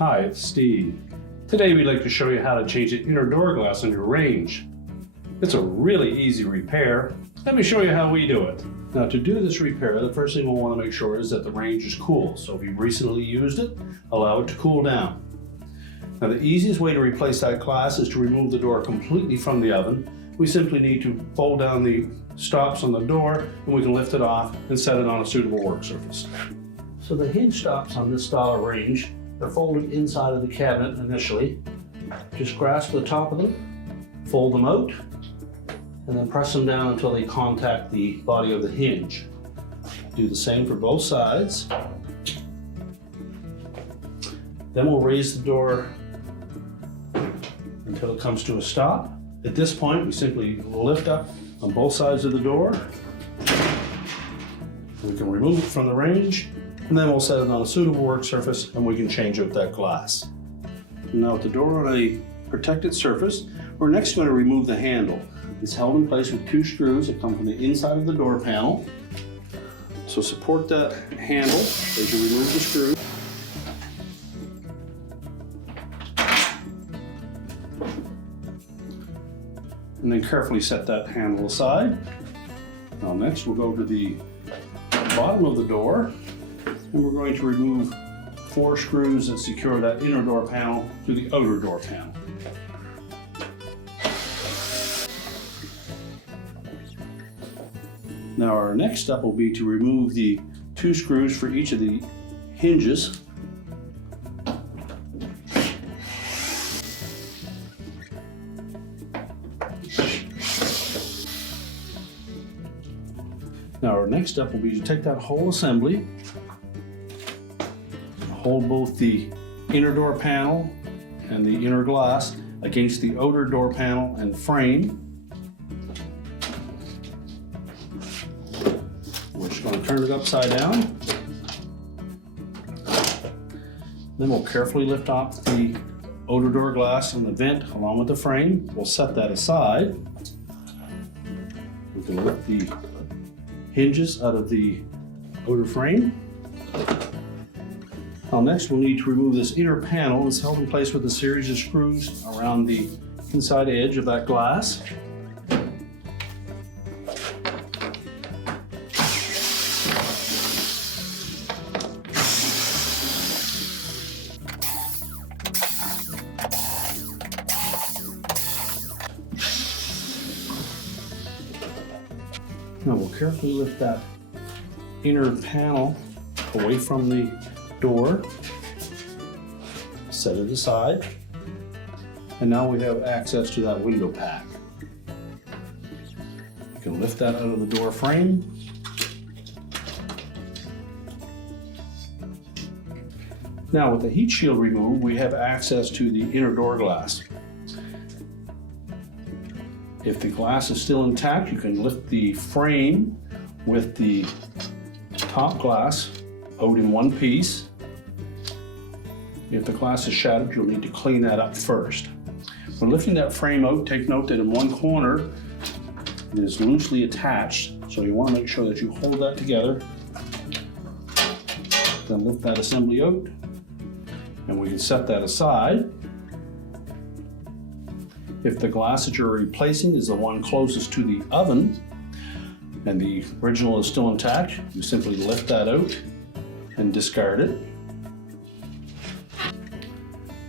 Hi, it's Steve. Today we'd like to show you how to change the inner door glass on your range. It's a really easy repair. Let me show you how we do it. Now to do this repair, the first thing we'll want to make sure is that the range is cool. So if you've recently used it, allow it to cool down. Now the easiest way to replace that glass is to remove the door completely from the oven. We simply need to fold down the stops on the door and we can lift it off and set it on a suitable work surface. So the hinge stops on this style of range, they're folded inside of the cabinet initially. Just grasp the top of them, fold them out, and then press them down until they contact the body of the hinge. Do the same for both sides. Then we'll raise the door until it comes to a stop. At this point, we simply lift up on both sides of the door. We can remove it from the range, and then we'll set it on a suitable work surface and we can change out that glass. Now with the door on a protected surface, we're next going to remove the handle. It's held in place with two screws that come from the inside of the door panel. So support that handle as you remove the screw. And then carefully set that handle aside. Now next we'll go to the bottom of the door and we're going to remove 4 screws that secure that inner door panel to the outer door panel. Now our next step will be to remove the 2 screws for each of the hinges. Now our next step will be to take that whole assembly, hold both the inner door panel and the inner glass against the outer door panel and frame. We're just going to turn it upside down. Then we'll carefully lift off the outer door glass and the vent along with the frame. We'll set that aside. We can lift the hinges out of the outer frame. Now next we'll need to remove this inner panel. It's held in place with a series of screws around the inside edge of that glass. Now we'll carefully lift that inner panel away from the door, set it aside, and now we have access to that window pack. You can lift that out of the door frame. Now with the heat shield removed, we have access to the inner door glass. If the glass is still intact, you can lift the frame with the top glass out in one piece. If the glass is shattered, you'll need to clean that up first. When lifting that frame out, take note that in one corner it is loosely attached, so you want to make sure that you hold that together. Then lift that assembly out, and we can set that aside. If the glass that you're replacing is the one closest to the oven and the original is still intact, you simply lift that out and discard it.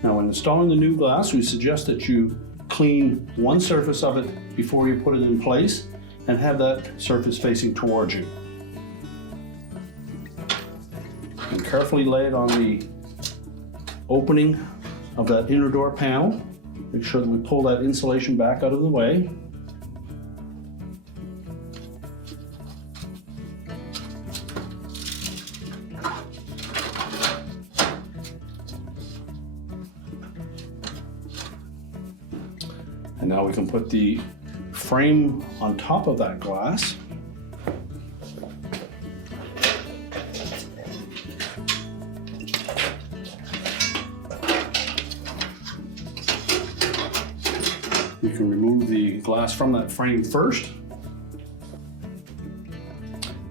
Now when installing the new glass, we suggest that you clean one surface of it before you put it in place and have that surface facing towards you. And carefully lay it on the opening of that inner door panel. Make sure that we pull that insulation back out of the way. And now we can put the frame on top of that glass. You can remove the glass from that frame first.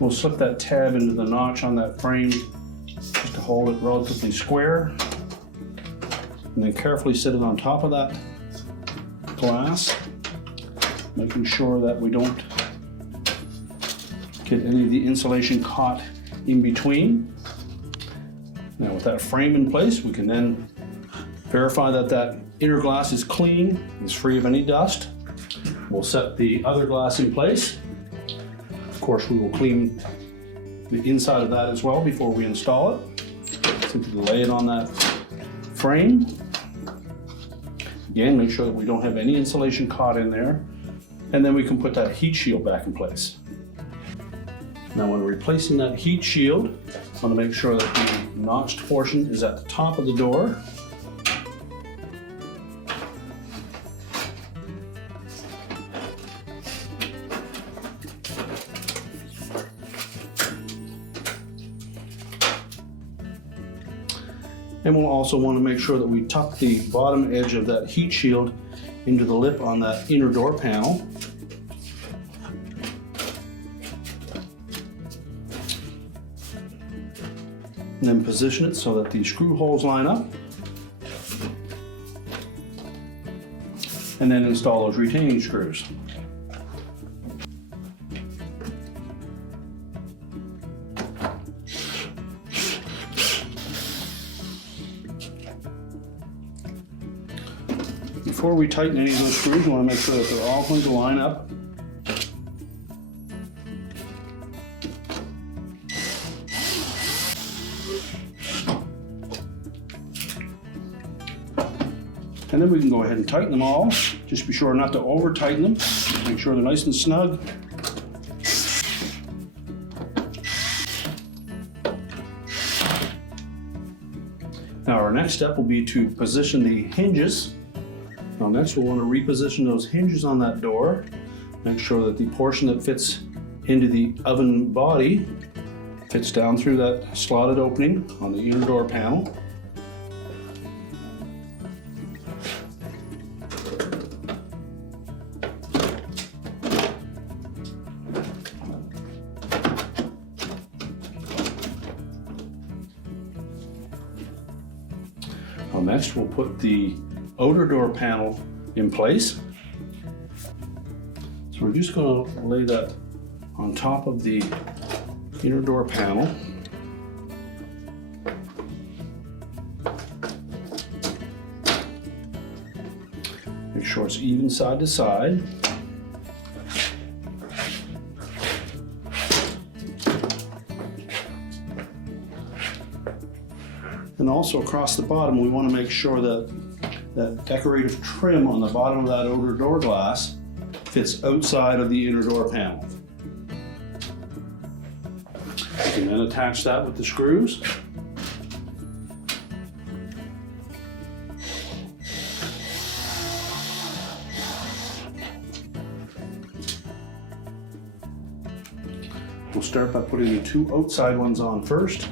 We'll slip that tab into the notch on that frame just to hold it relatively square. and then carefully sit it on top of that glass, making sure that we don't get any of the insulation caught in between. Now with that frame in place, we can then verify that that inner glass is clean, is free of any dust. We'll set the other glass in place. Of course, we will clean the inside of that as well before we install it. Simply lay it on that frame. Again, make sure that we don't have any insulation caught in there. And then we can put that heat shield back in place. Now when replacing that heat shield, I want to make sure that the notched portion is at the top of the door. And we'll also want to make sure that we tuck the bottom edge of that heat shield into the lip on that inner door panel. And then position it so that the screw holes line up. And then install those retaining screws. Before we tighten any of those screws, we want to make sure that they're all going to line up. And then we can go ahead and tighten them all. Just be sure not to over tighten them. Make sure they're nice and snug. Now our next step will be to position the hinges. Now next we'll want to reposition those hinges on that door. Make sure that the portion that fits into the oven body fits down through that slotted opening on the inner door panel. Now next we'll put the outer door panel in place. So we're just going to lay that on top of the inner door panel. Make sure it's even side to side. And also across the bottom, we want to make sure that that decorative trim on the bottom of that outer door glass fits outside of the inner door panel. You can then attach that with the screws. We'll start by putting the two outside ones on first.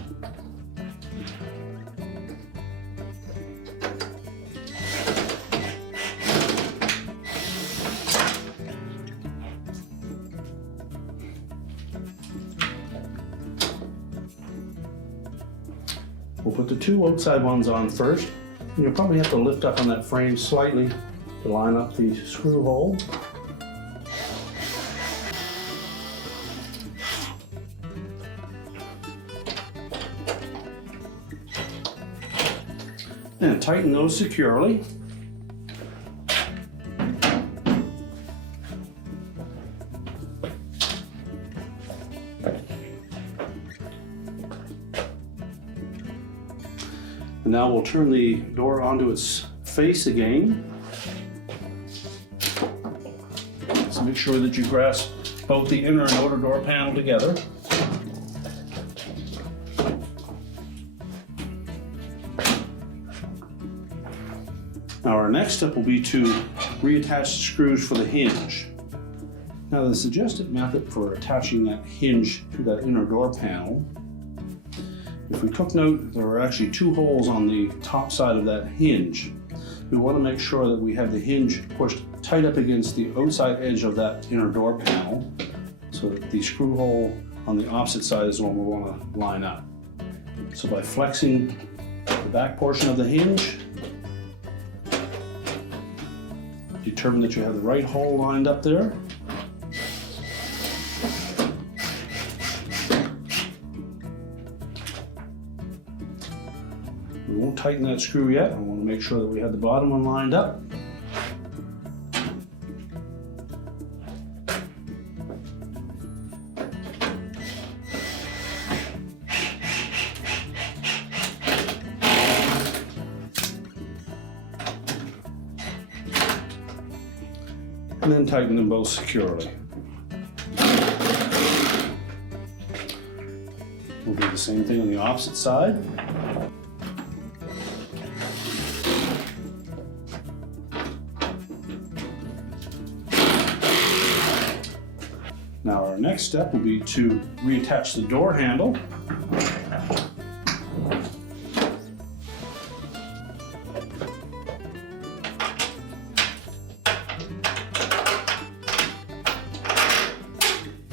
We'll put the two outside ones on first, and you'll probably have to lift up on that frame slightly to line up the screw hole. And tighten those securely. And now we'll turn the door onto its face again. So make sure that you grasp both the inner and outer door panel together. Now our next step will be to reattach the screws for the hinge. Now the suggested method for attaching that hinge to that inner door panel, if we took note, there are actually two holes on the top side of that hinge. We want to make sure that we have the hinge pushed tight up against the outside edge of that inner door panel so that the screw hole on the opposite side is the one we want to line up. So by flexing the back portion of the hinge, Determine that you have the right hole lined up there. We won't tighten that screw yet. I want to make sure that we have the bottom one lined up. And then tighten them both securely. We'll do the same thing on the opposite side. Now our next step will be to reattach the door handle.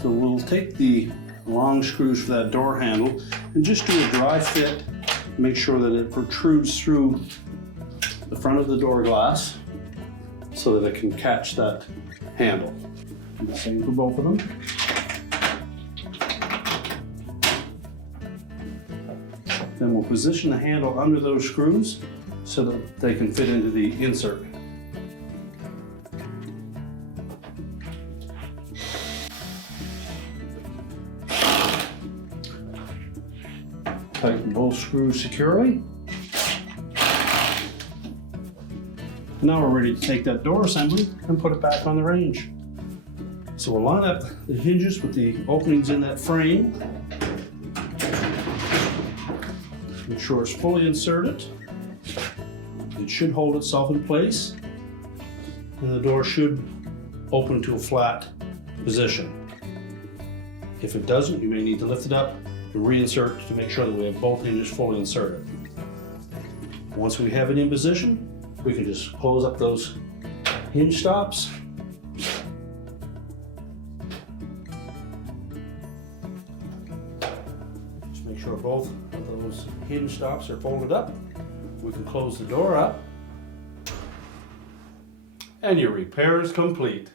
So we'll take the long screws for that door handle and just do a dry fit. Make sure that it protrudes through the front of the door glass so that it can catch that handle. And the same for both of them. Then we'll position the handle under those screws so that they can fit into the insert. Tighten both screws securely. Now we're ready to take that door assembly and put it back on the range. So we'll line up the hinges with the openings in that frame. Make sure it's fully inserted. It should hold itself in place, and the door should open to a flat position. If it doesn't, you may need to lift it up and reinsert to make sure that we have both hinges fully inserted. Once we have it in position, we can just close up those hinge stops. Just make sure both of those hinge stops are folded up. We can close the door up. And your repair is complete.